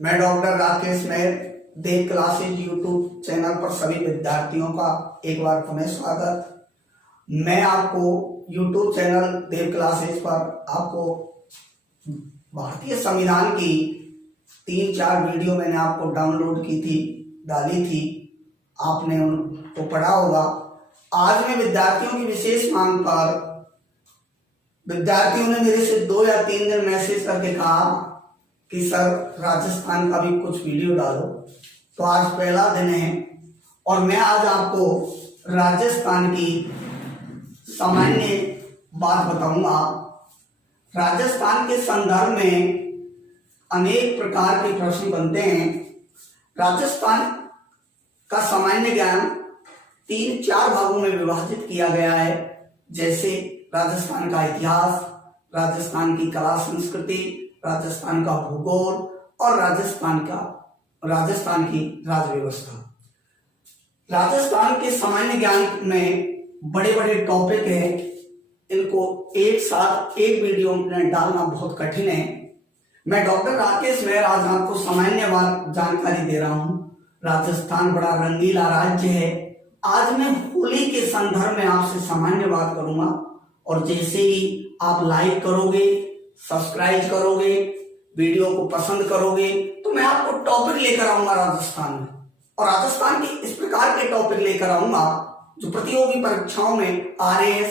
मैं डॉक्टर राकेश मेहर देव classes YouTube channel पर सभी विद्यार्थियों का एक बार पुनः स्वागत। मैं आपको यूट्यूब चैनल देव क्लासेज पर आपको भारतीय संविधान की 3-4 वीडियो मैंने आपको डाउनलोड की थी, डाली थी, आपने उनको पढ़ा होगा। आज मैं विद्यार्थियों की विशेष मांग पर विद्यार्थियों ने मेरे से 2 या 3 दिन मैसेज करके कहा कि सर राजस्थान का भी कुछ वीडियो डालो। तो आज पहला दिन है और मैं आज आपको राजस्थान की सामान्य बात बताऊंगा। राजस्थान के संदर्भ में अनेक प्रकार के प्रश्न बनते हैं। राजस्थान का सामान्य ज्ञान 3-4 भागों में विभाजित किया गया है, जैसे राजस्थान का इतिहास, राजस्थान की कला संस्कृति, राजस्थान का भूगोल और राजस्थान की राज्य व्यवस्था। राजस्थान के सामान्य ज्ञान में बड़े बड़े टॉपिक हैं, इनको एक साथ एक वीडियो में डालना बहुत कठिन है। मैं डॉक्टर राकेश मेहर आज आपको सामान्य जानकारी दे रहा हूं। राजस्थान बड़ा रंगीला राज्य है। आज मैं होली के संदर्भ में आपसे सामान्य बात करूंगा और जैसे ही आप लाइक करोगे, सब्सक्राइब करोगे, वीडियो को पसंद करोगे, तो मैं आपको टॉपिक लेकर आऊंगा राजस्थान में। और राजस्थान के इस प्रकार के टॉपिक लेकर आऊंगा जो प्रतियोगी परीक्षाओं में RAS,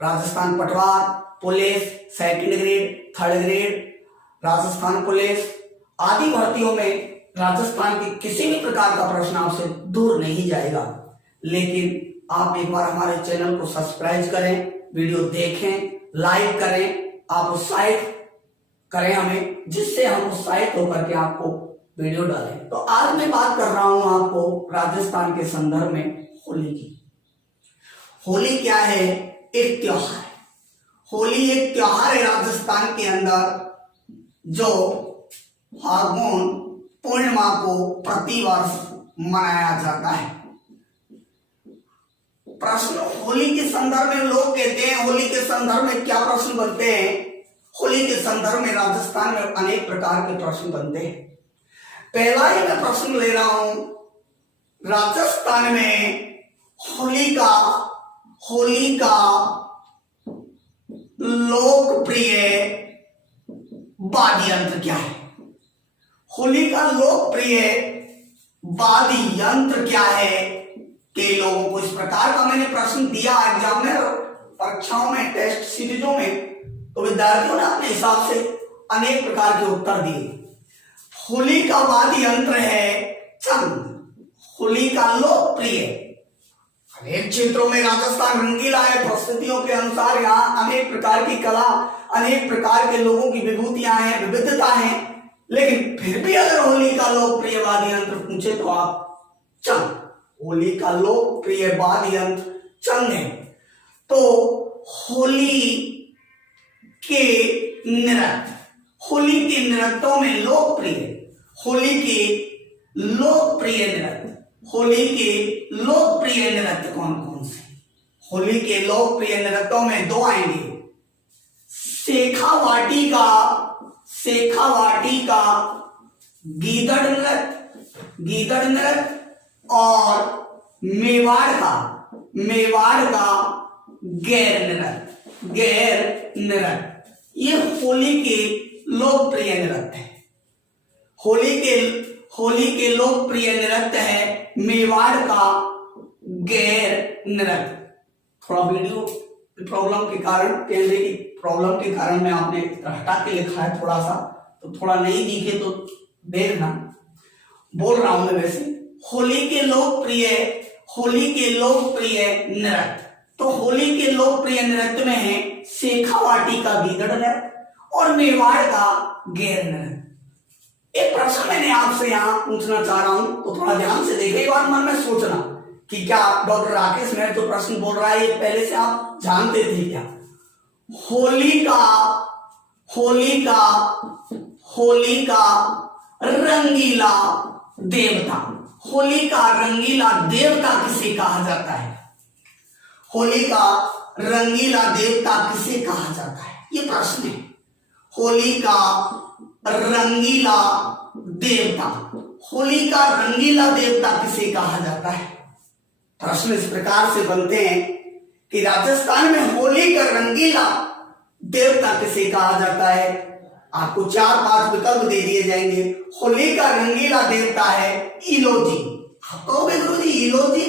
राजस्थान पटवार, police, 2nd grade, 3rd grade, Rajasthan police आदि भर्तियों में राजस्थान के किसी भी प्रकार का प्रश्न आपसे दूर नहीं जाएगा। लेकिन आप एक बार हमारे चैनल को सब्सक्राइब करें, वीडियो देखें, लाइक करें, आप उत्साहित करें हमें, जिससे हम उत्साहित होकर के आपको वीडियो डालें। तो आज मैं बात कर रहा हूं आपको राजस्थान के संदर्भ में होली की। होली क्या है? एक त्योहार है। होली एक त्योहार है राजस्थान के अंदर, जो फाल्गुन पूर्णिमा को प्रतिवर्ष मनाया जाता है। प्रश्न होली के संदर्भ में लोग कहते हैं, होली के संदर्भ में क्या प्रश्न बनते हैं? होली के संदर्भ में राजस्थान में अनेक प्रकार के प्रश्न बनते हैं। पहला ही मैं प्रश्न ले रहा हूं, राजस्थान में होली का लोकप्रिय वाद्य यंत्र क्या है? होली का लोकप्रिय वाद्य यंत्र क्या है? के लोगों को इस प्रकार का मैंने प्रश्न दिया एग्जाम में, परीक्षाओं में, टेस्ट सीरीजों में, तो विद्यार्थियों ने अपने हिसाब से अनेक प्रकार के उत्तर दिए। होली का वाद्य यंत्र है चंग। होली का लोकप्रिय, अनेक क्षेत्रों में राजस्थान रंगीला है। परिस्थितियों के अनुसार यहाँ अनेक प्रकार की कला, अनेक प्रकार के लोगों की विभूतियां हैं, विविधता है, लेकिन फिर भी अगर होली का लोकप्रिय वाद्य यंत्र पूछे तो आप चंग। होली का लोकप्रिय वाद्य यंत्र चंग है। तो होली के नृत्य, होली के नृत्यों में लोकप्रिय, होली के लोकप्रिय नृत्य कौन कौन से? होली के लोकप्रिय नृत्यों में 2 आएंगे, शेखावाटी का गीदड़ नृत्य और मेवाड़ का गैर नृत्य। ये होली के लोकप्रिय नृत्य है। होली के लोकप्रिय नृत्य है मेवाड़ का गैर नृत्य। थोड़ा वीडियो प्रॉब्लम के कारण, कैमरे की प्रॉब्लम के कारण मैं आपने हटा के लिखा है थोड़ा सा, तो थोड़ा नहीं दिखे तो देखना। बोल रहा हूं मैं वैसे। होली के लोकप्रिय नृत्य, तो होली के लोकप्रिय नृत्य में है शेखावाटी का गीदड़ नृत्य और मेवाड़ का गैर नृत्य। एक प्रश्न मैंने आपसे यहां पूछना चाह रहा हूं, तो थोड़ा ध्यान से देखिए, एक बार मन में सोचना कि क्या डॉक्टर राकेश मेहर जो प्रश्न बोल रहा है ये पहले से आप जानते थे क्या? होली का रंगीला देवता, होली का रंगीला देवता किसे कहा जाता है? होली का रंगीला देवता किसे कहा जाता है? ये प्रश्न है। होली का रंगीला देवता, होली का रंगीला देवता किसे कहा जाता है? प्रश्न इस प्रकार से बनते हैं कि राजस्थान में होली का रंगीला देवता किसे कहा जाता है? आपको 4-5 विकल्प दे दिए जाएंगे। होली का रंगीला देवता है इलोजी। आप कहोगे गुरु जी इलोजी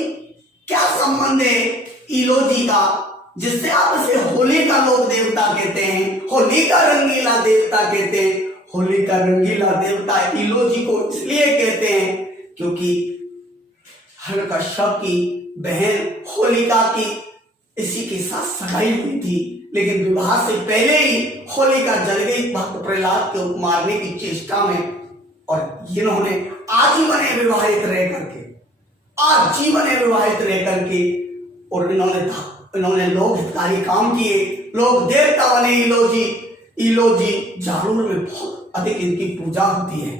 क्या संबंध है इलोजी का, जिससे आप इसे होली का लोक देवता कहते हैं, होली का रंगीला देवता कहते हैं? होली का रंगीला देवता इलोजी को इसलिए कहते हैं क्योंकि हिरण्यकश्यप की बहन होलिका की इसी के साथ सगाई हुई थी, लेकिन विवाह से पहले ही होलिका जल गई भक्त प्रहलाद को मारने की चेष्टा में, और इन्होंने आजीवन विवाहित रह करके और इन्होंने लोक हितकारी काम किए, लोक देवता बने इलोजी जारूर में बहुत अधिक इनकी पूजा होती है।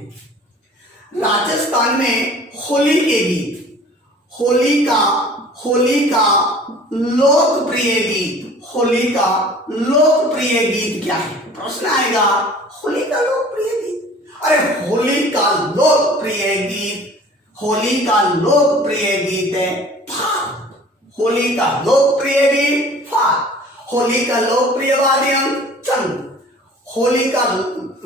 राजस्थान में होली के गीत, होली का लोकप्रिय गीत क्या है? प्रश्न आएगा होली का लोकप्रिय गीत। अरे होली का लोकप्रिय गीत है फाग। होली का लोकप्रिय गीत फाग। होली का लोकप्रिय वाद्य यंत्र चंग। होली का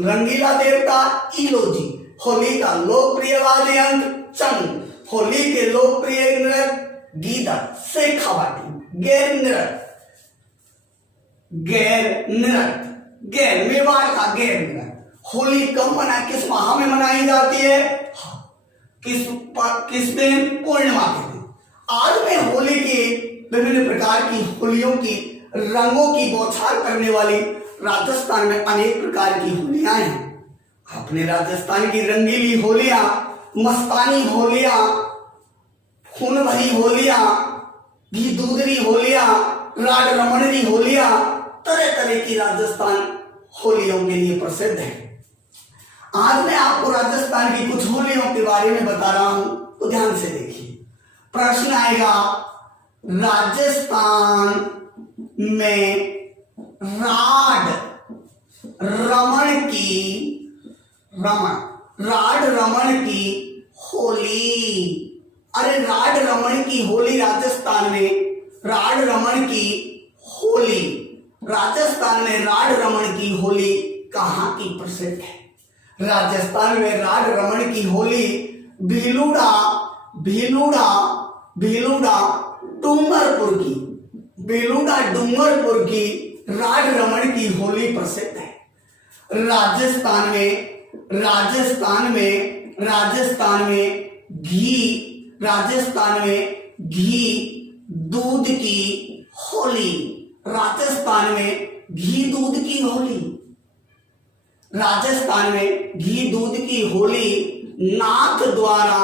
रंगीला देवता इलोजी। होली का लोकप्रिय वाद्य यंत्र चंग। होली के लोकप्रिय नृत्य गीता शेखावाटी। गैर मेवाड़ का गैर नृत्य। होली कब किस माह में मनाई जाती है? किस दिन? पूर्णिमा के दिन। आज मैं होली की विभिन्न प्रकार की होलियों की रंगों की बौछार करने वाली राजस्थान में अनेक प्रकार की होलियां हैं। अपने राजस्थान की रंगीली होलियां, मस्तानी होलियां, खून भरी होलियां, घी दूधरी होलियां, राड रमणरी होलियां, तरह तरह की राजस्थान होलियों के लिए प्रसिद्ध है। आज मैं आपको राजस्थान की कुछ होलियों के बारे में बता रहा हूं, तो ध्यान से देखिए। प्रश्न आएगा राजस्थान में राड रमण की होली। अरे राड रमण की होली राजस्थान में, राड रमण की होली कहाँ की प्रसिद्ध है? राजस्थान में राड रमण की होली भीलूड़ा डूंगरपुर की राड रमण की होली प्रसिद्ध है। राजस्थान में घी दूध की होली। राजस्थान में घी दूध की होली नाथ द्वारा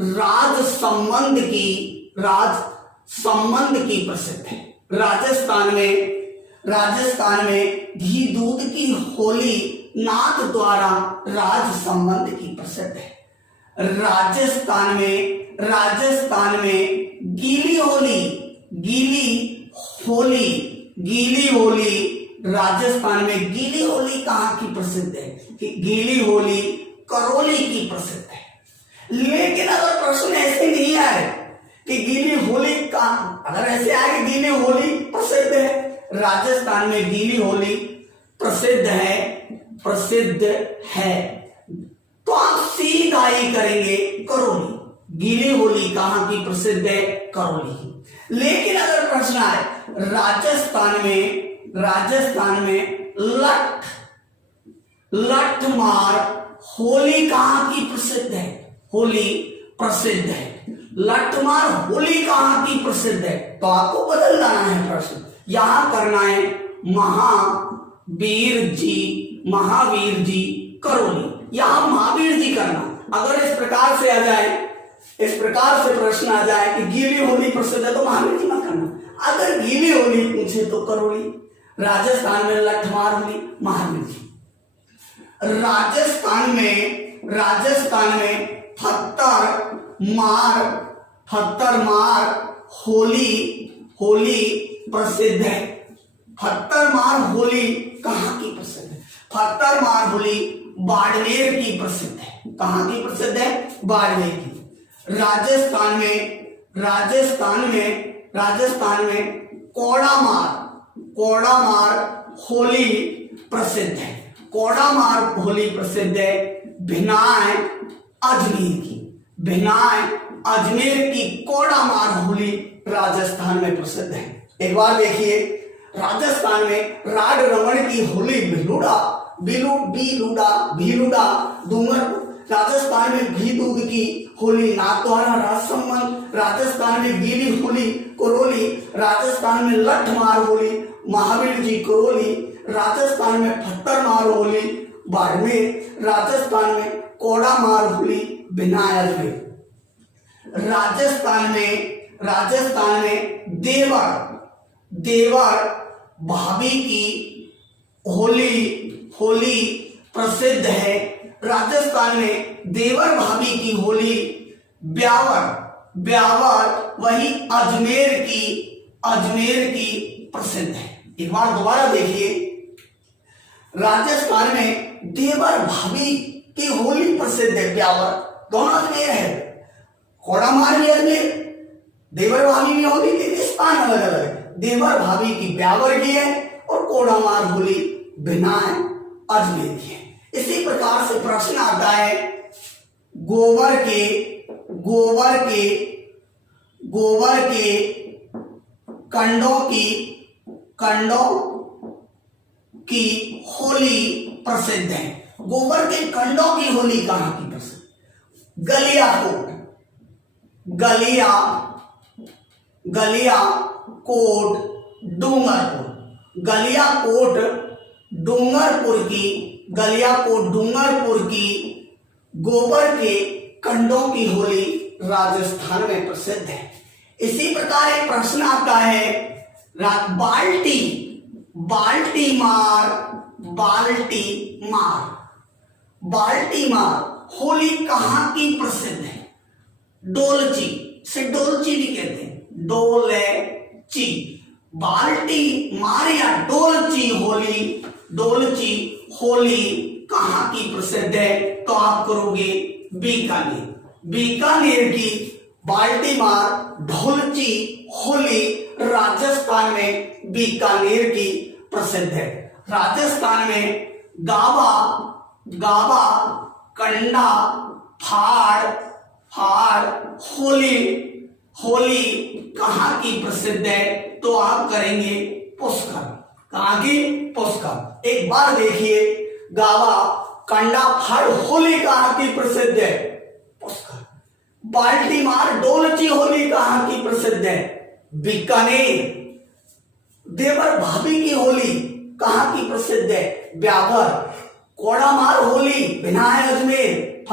राज संबंध की प्रसिद्ध है। राजस्थान में घी दूध की होली नाथ द्वारा राज संबंध की प्रसिद्ध है। राजस्थान में गीली होली राजस्थान में गीली होली कहाँ की प्रसिद्ध है? कि गीली होली करौली की प्रसिद्ध है। लेकिन अगर प्रश्न ऐसे नहीं आए कि गीली होली का, अगर ऐसे आए कि गीली होली प्रसिद्ध है, राजस्थान में गीली होली प्रसिद्ध है, तो आप सीधा ही करेंगे करौली। गीली होली कहाँ की प्रसिद्ध है? करौली। लेकिन अगर प्रश्न आए राजस्थान में लठमार होली कहाँ की प्रसिद्ध है? लठमार होली कहाँ की प्रसिद्ध है? तो आपको बदल लाना है प्रश्न, यहां करना है महावीर जी करौली, यहां महावीर जी करना। अगर इस प्रकार से प्रश्न आ जाए कि गीली होली प्रसिद्ध है तो महावीर जी मत करना। अगर गीली होली पूछे तो करौली। राजस्थान में लठमार होली महावीर जी। राजस्थान में फत्तर मार होली प्रसिद्ध है। फत्तर मार होली कहाँ की प्रसिद्ध है? फत्तर मार होली बाड़मेर की प्रसिद्ध है। कहाँ की प्रसिद्ध है? बाड़मेर की। राजस्थान में कोड़ामार होली प्रसिद्ध है। कोड़ामार होली प्रसिद्ध है। भिनाय अजमेर की कोड़ामार होली राजस्थान में प्रसिद्ध है। एक बार देखिए, राजस्थान में राड रमण की होली भीलूड़ा डूंगरपुर। राजस्थान में घी दूध की होली नाथद्वारा राजसमंद। राजस्थान में गीली होली करौली। राजस्थान में लठमार होली महावीर जी करौली। राजस्थान में फत्तरमार होली बाड़मेर। राजस्थान में कोड़ामार होली भिनाय में। राजस्थान में देवर भाभी की होली प्रसिद्ध है। राजस्थान में देवर भाभी की होली ब्यावर वही अजमेर की प्रसिद्ध है। एक बार दोबारा देखिए, राजस्थान में देवर भाभी की होली प्रसिद्ध है, ब्यावर, दोनों अजमेर है। कोड़ामार भी अजमेर, देवर भाभी भी होली, लेकिन स्थान अलग अलग है। देवर भाभी की ब्यावर की है और कोड़ामार होली भिनाय अजमेर की है। इसी प्रकार से प्रश्न आता है, गोबर के कंडों की होली प्रसिद्ध है। गोबर के कंडों की होली कहाँ की प्रसिद्ध? गलियाकोट डूंगरपुर की गोबर के कंडों की होली राजस्थान में प्रसिद्ध है। इसी प्रकार एक प्रश्न आता है, बाल्टीमार होली कहाँ की प्रसिद्ध है? डोलची से डोलची भी कहते हैं, डोलची। बाल्टीमार या डोलची होली कहाँ की प्रसिद्ध है? तो आप करोगे बीकानेर की बाल्टीमार ढोलची होली राजस्थान में बीकानेर की प्रसिद्ध है। राजस्थान में गाबा कंडा फाड़ होली कहाँ की प्रसिद्ध है? तो आप करेंगे पुष्कर। कहाँ की? पुष्कर। एक बार देखिए, गावा कंडा फाड़ होली कहाँ की प्रसिद्ध है? पुष्कर। बाल्टीमार डोलची होली कहाँ की प्रसिद्ध है? बीकानेर। देवर भाभी की होली कहाँ की प्रसिद्ध है? ब्यावर। कोड़ामार होली भिनाय अजमेर।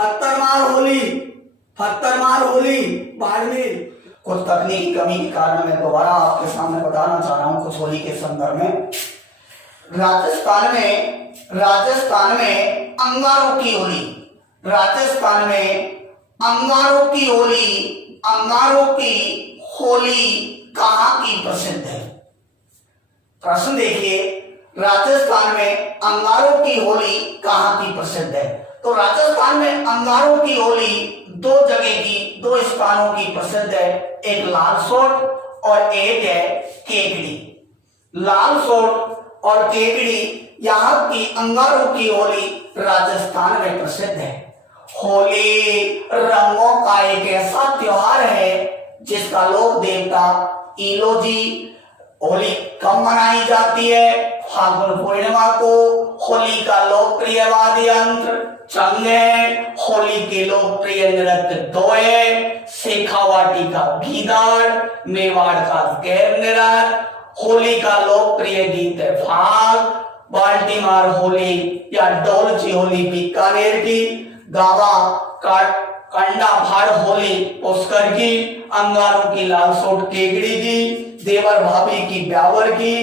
फत्तरमार होली बाड़मेर। कुछ तकनीकी कमी के कारण मैं दोबारा आपके सामने बताना चाह रहा हूं कुछ होली के संदर्भ में। राजस्थान में अंगारों की होली, अंगारों की होली कहाँ की प्रसिद्ध है? प्रश्न देखिए, राजस्थान में अंगारों की होली कहाँ की प्रसिद्ध है? तो राजस्थान में अंगारों की होली दो स्थानों की प्रसिद्ध है। एक लालसोट और एक है केकड़ी। लालसोट और केकड़ी यहाँ की अंगारों की होली राजस्थान में प्रसिद्ध है। होली रंगों का एक ऐसा त्योहार है जिसका लोक देवता इलोजी होली कब मनाई जाती है? फाल्गुन पूर्णिमा को। होली का लोकप्रिय वाद्य यंत्र चंग है। होली के लोकप्रिय नृत्य दो है, शेखावाटी का गीदड़, मेवाड़ का गैर नृत्य। होली का लोकप्रिय गीत है फाग। बाल्टीमार होली या डोलची होली बीकानेर की। गावा कंडा फाड़ होली पुष्कर की। अंगारों की लालसोट केकड़ी की। देवर भाभी की ब्यावर की।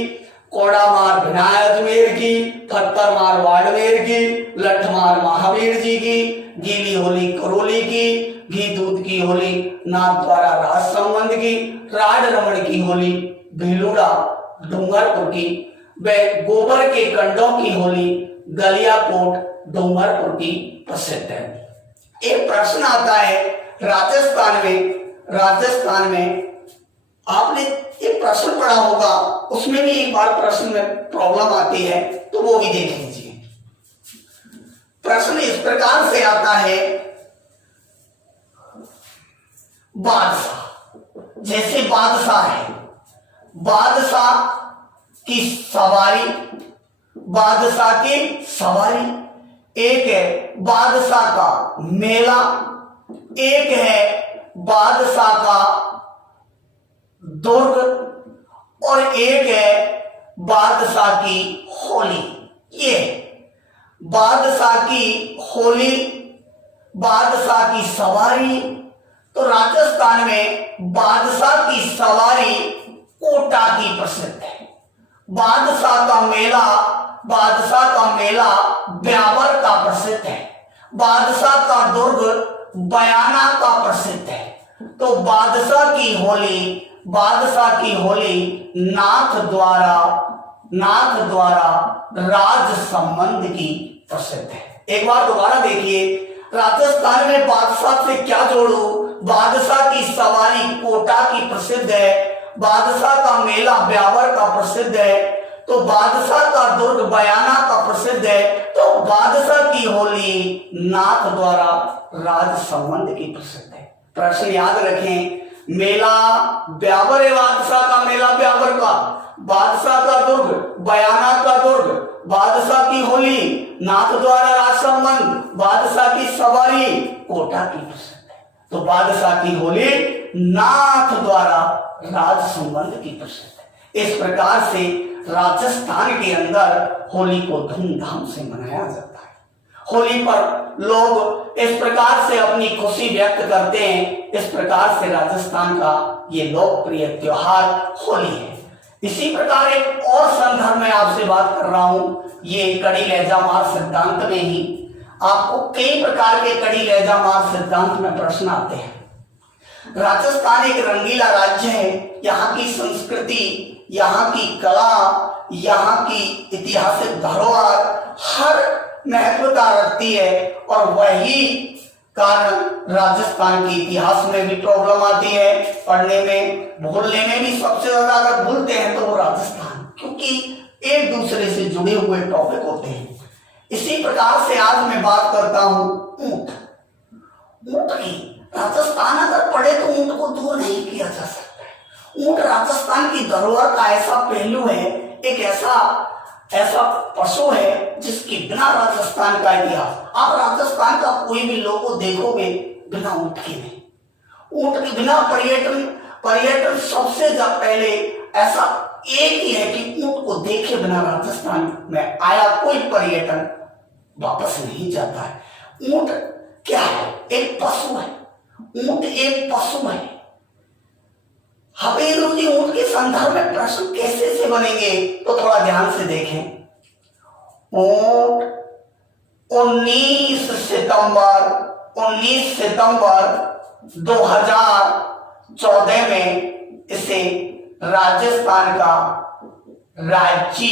कोड़ामार भिनाय अजमेर की। फत्तरमार बाड़मेर की। लठमार महावीर जी की। गीली होली करौली की। घी दूध की होली नाथद्वारा राजसमंद की। राड रमण की होली भीलूड़ा डूंगरपुर की। व गोबर के कंडों की होली गलियाकोट डूंगरपुर की प्रसिद्ध है। एक प्रश्न आता है राजस्थान में आपने एक प्रश्न पढ़ा होगा, उसमें भी एक बार प्रश्न में प्रॉब्लम आती है, तो वो भी देख लीजिए। प्रश्न इस प्रकार से आता है, बादशाह, जैसे बादशाह है, बादशाह की सवारी, बादशाह की सवारी, एक है बादशाह का मेला, एक है बादशाह का दुर्ग, और एक है बादशाह की होली। ये बादशाह की होली, बादशाह की सवारी। तो राजस्थान में बादशाह की सवारी कोटा की प्रसिद्ध है। बादशाह का मेला ब्यावर का प्रसिद्ध है। बादशाह का दुर्ग बयाना का प्रसिद्ध है। तो बादशाह की होली नाथ द्वारा राज संबंध की प्रसिद्ध है। एक बार दोबारा देखिए, राजस्थान में बादशाह से क्या जोड़ू? बादशाह की सवारी कोटा की प्रसिद्ध है, बादशाह का मेला ब्यावर का प्रसिद्ध है, तो बादशाह का दुर्ग बयाना का प्रसिद्ध है, तो बादशाह की होली नाथ द्वारा राज संबंध की प्रसिद्ध है। प्रश्न याद रखें, मेला ब्यावर है, बादशाह का मेला ब्यावर का, बादशाह का दुर्ग बयाना का दुर्ग, बादशाह की होली नाथ द्वारा राज संबंध, बादशाह की सवारी कोटा की प्रसिद्ध है। तो बादशाह की होली नाथ द्वारा राज संबंध की प्रसिद्ध है। इस प्रकार से राजस्थान के अंदर होली को धूमधाम से मनाया जाता है। होली पर लोग इस प्रकार से अपनी खुशी व्यक्त करते हैं। इस प्रकार से राजस्थान का ये लोकप्रिय त्योहार होली है। इसी प्रकार एक और संदर्भ में आपसे बात कर रहा हूं, ये कड़ी लहजा मार सिद्धांत में ही आपको कई प्रकार के कड़ी लहजा मार सिद्धांत में प्रश्न आते हैं। राजस्थान एक रंगीला राज्य है। यहाँ की संस्कृति, यहाँ की कला, यहाँ की ऐतिहासिक धरोहर हर महत्वता रखती है, और वही कारण राजस्थान के इतिहास में भी प्रॉब्लम आती है, पढ़ने में, भूलने में भी। सबसे ज्यादा अगर भूलते हैं तो वो राजस्थान, क्योंकि एक दूसरे से जुड़े हुए टॉपिक होते हैं। इसी प्रकार से आज मैं बात करता हूं ऊंट की। राजस्थान अगर पढ़े तो ऊंट को दूर नहीं किया जा सकता। ऊंट राजस्थान की धरोहर का ऐसा पहलू है, एक ऐसा पशु है जिसके बिना राजस्थान का इतिहास, आप राजस्थान का कोई भी लोगो देखोगे बिना ऊंट के नहीं। ऊंट के बिना पर्यटन सबसे ज्यादा पहले ऐसा एक ही है कि ऊंट को देखे बिना राजस्थान में आया कोई पर्यटन वापस नहीं जाता है। ऊंट क्या है? एक पशु है। ऊंट एक पशु है। हबीर जी ऊंट के संदर्भ में प्रश्न कैसे से बनेंगे तो थोड़ा ध्यान से देखें। ऊंट 19 सितंबर 2014 में इसे राजस्थान का राज्य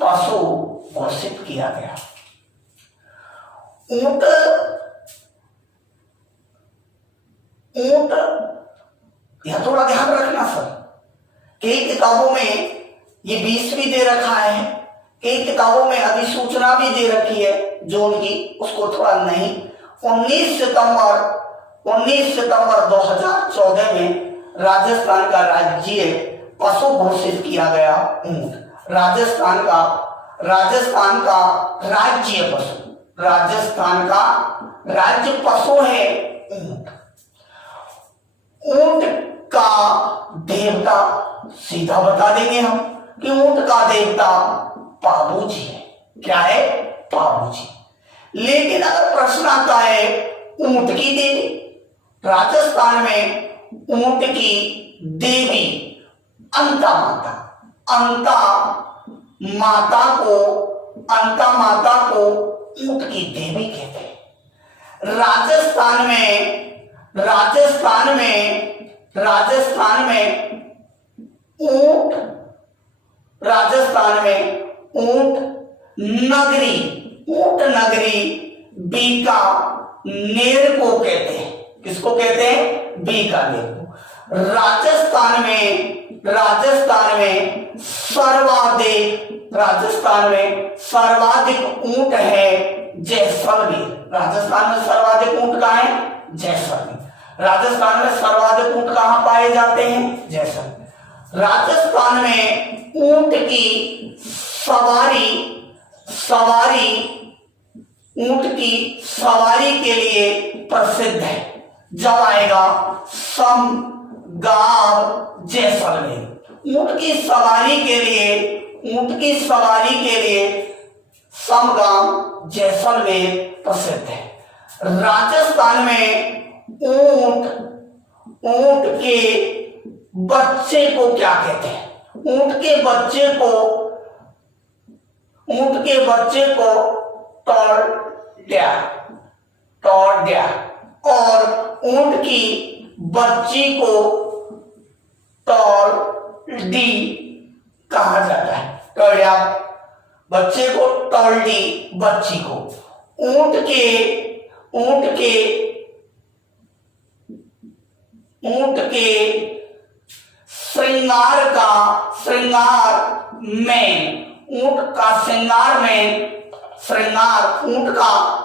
पशु घोषित किया गया। ऊंट यह थोड़ा ध्यान रखना सर, कई किताबों में ये 20 भी दे रखा है, कई किताबों में अधिसूचना भी दे रखी है जून की, उसको थोड़ा नहीं। 19 सितंबर 2014 में राजस्थान का राज्य पशु घोषित किया गया ऊंट। राजस्थान का राज्य पशु है ऊंट। ऊंट का देवता सीधा बता देंगे हम कि ऊंट का देवता पाबूजी है। क्या है? पाबूजी। लेकिन अगर प्रश्न आता है ऊंट की देवी, राजस्थान में ऊंट की देवी अंता माता को ऊंट की देवी कहते हैं। राजस्थान में ऊंट नगरी, ऊंट नगरी बीकानेर को कहते हैं। किसको कहते हैं? बीकानेर को। राजस्थान में सर्वाधिक ऊंट है जैसलमेर। राजस्थान में सर्वाधिक ऊंट कहाँ है? जैसलमेर। राजस्थान में सर्वाधिक ऊंट कहाँ पाए जाते हैं? जैसलमेर। राजस्थान में ऊंट की सवारी के लिए प्रसिद्ध है। जब आएगा समगांव जैसलमेर। ऊंट की सवारी के लिए समगांव जैसलमेर प्रसिद्ध है। राजस्थान में ऊंट के बच्चे को क्या कहते हैं? ऊंट के बच्चे को टोड्या और ऊंट की बच्ची को टोल्डी कहा जाता है। टोड्या बच्चे को, टोल्डी बच्ची को। ऊंट के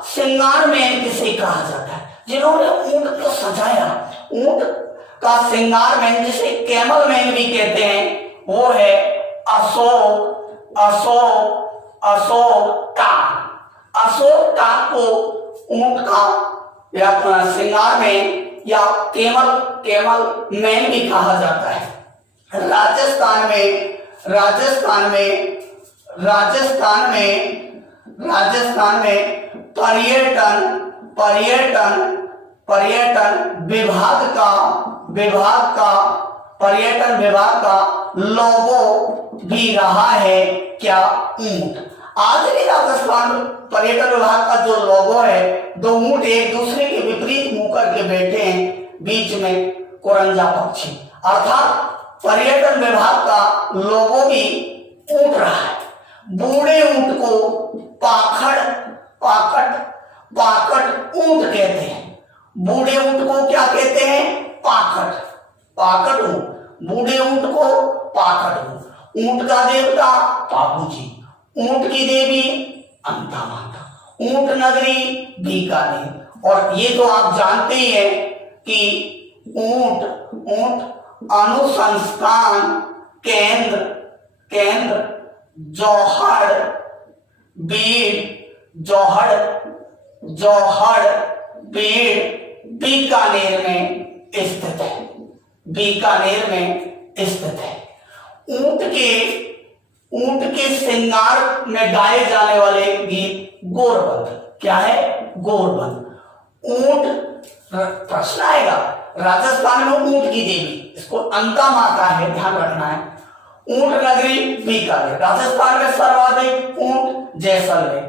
श्रृंगार में किसे कहा जाता है? जिन्होंने ऊंट को सजाया, ऊंट का श्रृंगार मैन, जिसे कैमल मैन भी कहते हैं, वो है अशोक टाक को ऊंट का या श्रृंगार मैन या कैमल मैन भी कहा जाता है। राजस्थान में पर्यटन विभाग का लोगो भी रहा है क्या? ऊंट। आज भी राजस्थान पर्यटन विभाग का जो लोगो है, दो ऊंट एक दूसरे के विपरीत मुंह करके बैठे हैं, बीच में कुरंजा पक्षी, अर्थात पर्यटन विभाग का लोगो भी ऊंट रहा है। बूढ़े ऊंट को पाकट ऊंट कहते हैं। बूढ़े ऊंट को क्या कहते हैं? पाकट ऊंट। बूढ़े ऊंट को पाकट ऊंट। ऊंट का देवता बाबूजी, ऊंट की देवी अंता माता, ऊंट नगरी बीकानेर। और ये तो आप जानते ही हैं कि ऊंट अनुसंधान केंद्र जौहड़ बीड़ बीकानेर में स्थित है। ऊंट के श्रृंगार में गाए जाने वाले गीत गोरबंद। क्या है? गोरबंद। प्रश्न आएगा, राजस्थान में ऊंट की देवी, इसको अंता माता है, ध्यान रखना है। ऊंट नगरी बीकानेर। राजस्थान में सर्वाधिक ऊंट जैसलमेर।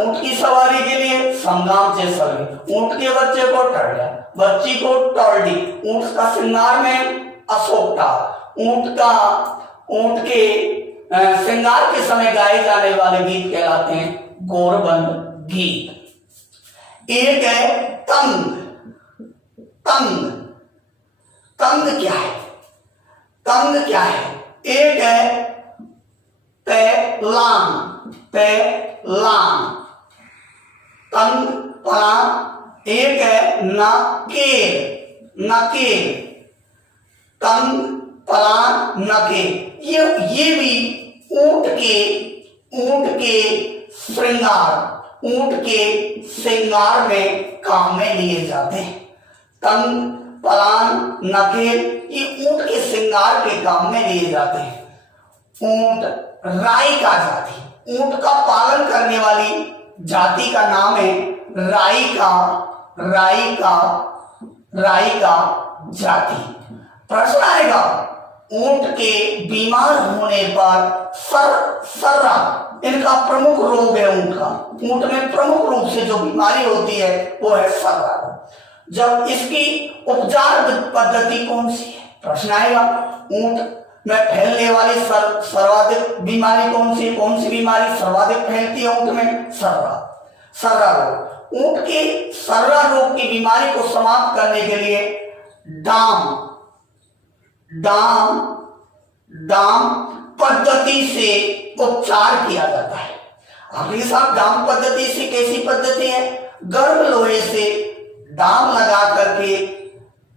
ऊंट की सवारी के लिए समगांव जैसलमेर। ऊंट के बच्चे को टोड्या, बच्ची को टोल्डी। ऊंट का श्रृंगार में अशोकटा। ऊंट के श्रृंगार के समय गाए जाने वाले गीत कहलाते हैं गोरबंद गीत। एक है तंग। तंग क्या है? एक है पैलांग। तंग पलांग। एक है नकेल। तंग पलांग नकेल। ये भी ऊंट के श्रृंगार में काम में लिए जाते हैं। तंग पलान नकेल ये ऊंट के श्रृंगार के काम में लिए जाते हैं। ऊंट राई का जाति, ऊंट का पालन करने वाली जाति का नाम है राई का जाति। प्रश्न आएगा, ऊंट के बीमार होने पर सर्रा इनका प्रमुख रोग है। ऊंट में प्रमुख रूप से जो बीमारी होती है वो है सर्रा। जब इसकी उपचार पद्धति कौन सी है? प्रश्न आएगा। ऊंट में फैलने वाली सर्वाधिक बीमारी कौन सी बीमारी सर्वाधिक फैलती है ऊंट में? सर्रा रोग। ऊंट की सर्रा रोग की बीमारी को समाप्त करने के लिए डाम पद्धति से उपचार किया जाता है। आपके साथ डाम पद्धति से कैसी पद्धति है? गर्म लोहे से डाम लगा करके,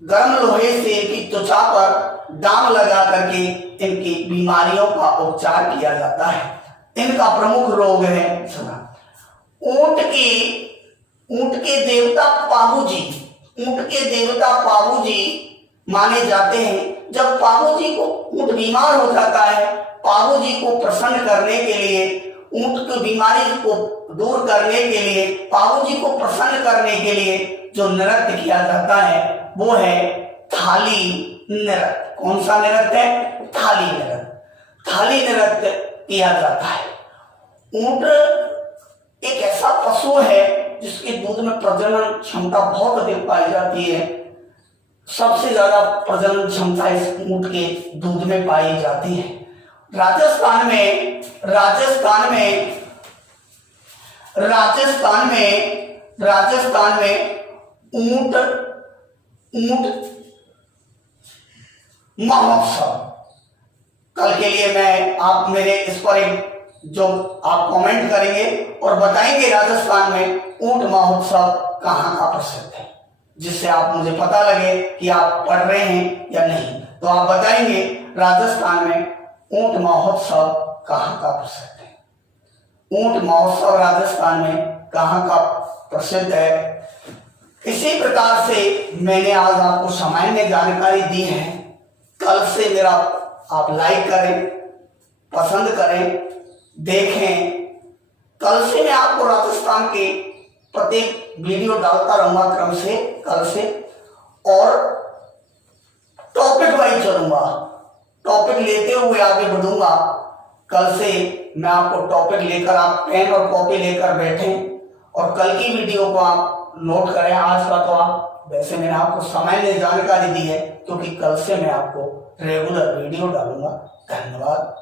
गर्म लोहे से इनकी त्वचा पर डाम लगा करके इनकी बीमारियों का उपचार किया जाता है। इनका प्रमुख रोग है ऊंट के देवता पाबूजी माने जाते हैं। जब पाबूजी को ऊंट बीमार हो जाता है, पाबूजी को प्रसन्न करने के लिए, ऊंट की बीमारी को दूर करने के लिए, पाबूजी को प्रसन्न करने के लिए जो नृत्य किया जाता है वो है थाली नृत्य। कौन सा नृत्य है? थाली नृत्य। थाली नृत्य किया जाता है। ऊंट एक ऐसा पशु है जिसके दूध में प्रजनन क्षमता बहुत अधिक पाई जाती है। सबसे ज्यादा प्रजनन क्षमता इस ऊंट के दूध में पाई जाती है। राजस्थान में ऊंट महोत्सव, कल के लिए आप मेरे इस पर एक जो आप कमेंट करेंगे और बताएंगे राजस्थान में ऊंट महोत्सव कहाँ का प्रसिद्ध है, जिससे आप मुझे पता लगे कि आप पढ़ रहे हैं या नहीं। तो आप बताएंगे राजस्थान में ऊंट महोत्सव कहाँ का प्रसिद्ध है। ऊंट महोत्सव राजस्थान में कहाँ का प्रसिद्ध है। इसी प्रकार से मैंने आज आपको सामान्य जानकारी दी है। कल से मेरा आप लाइक करें, पसंद करें, देखें। कल से मैं आपको राजस्थान के प्रत्येक वीडियो डालता रहूंगा क्रम से कल से, और टॉपिक वाइज चलूंगा, टॉपिक लेते हुए आगे बढ़ूंगा। कल से मैं आपको टॉपिक लेकर, आप पेन और कॉपी लेकर बैठें और कल की वीडियो को आप नोट करें। आज का तो आप वैसे मैंने आपको सामान्य जानकारी दी है, क्योंकि कल से मैं आपको रेगुलर वीडियो डालूंगा। धन्यवाद।